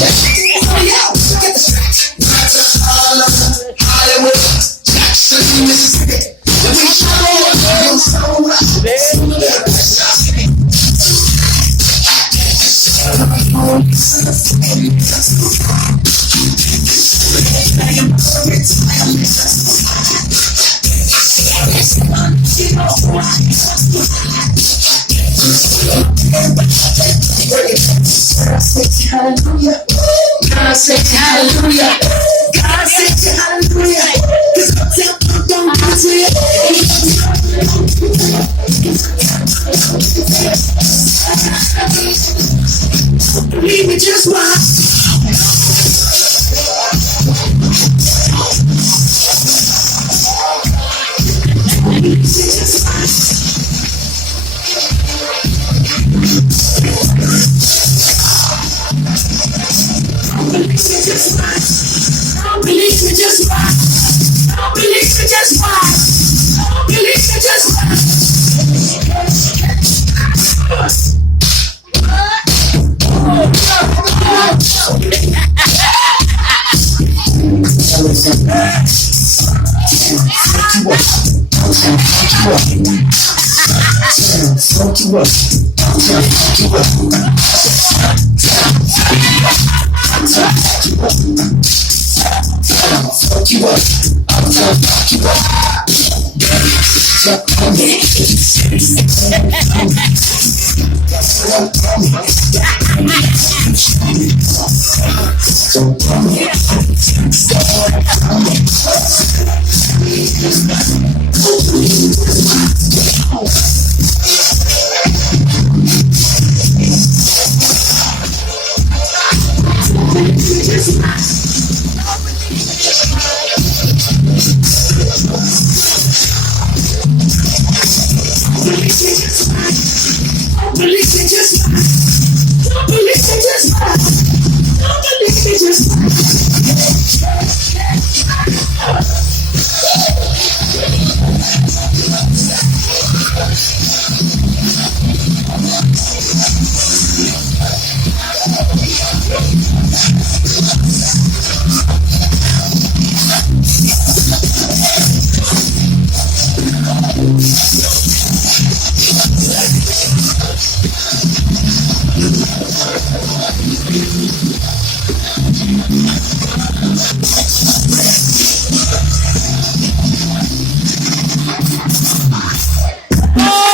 Oh, yeah, get the scratch. Hollywood, Jackson, Mississippi. We travel so hallelujah. God say hallelujah. God say hallelujah. Cause I'm telling you, don't get it. Believe me, just watch. Don't believe me, just watch. Don't believe me, just watch. Don't believe me, just watch. Fuck you up. Oh!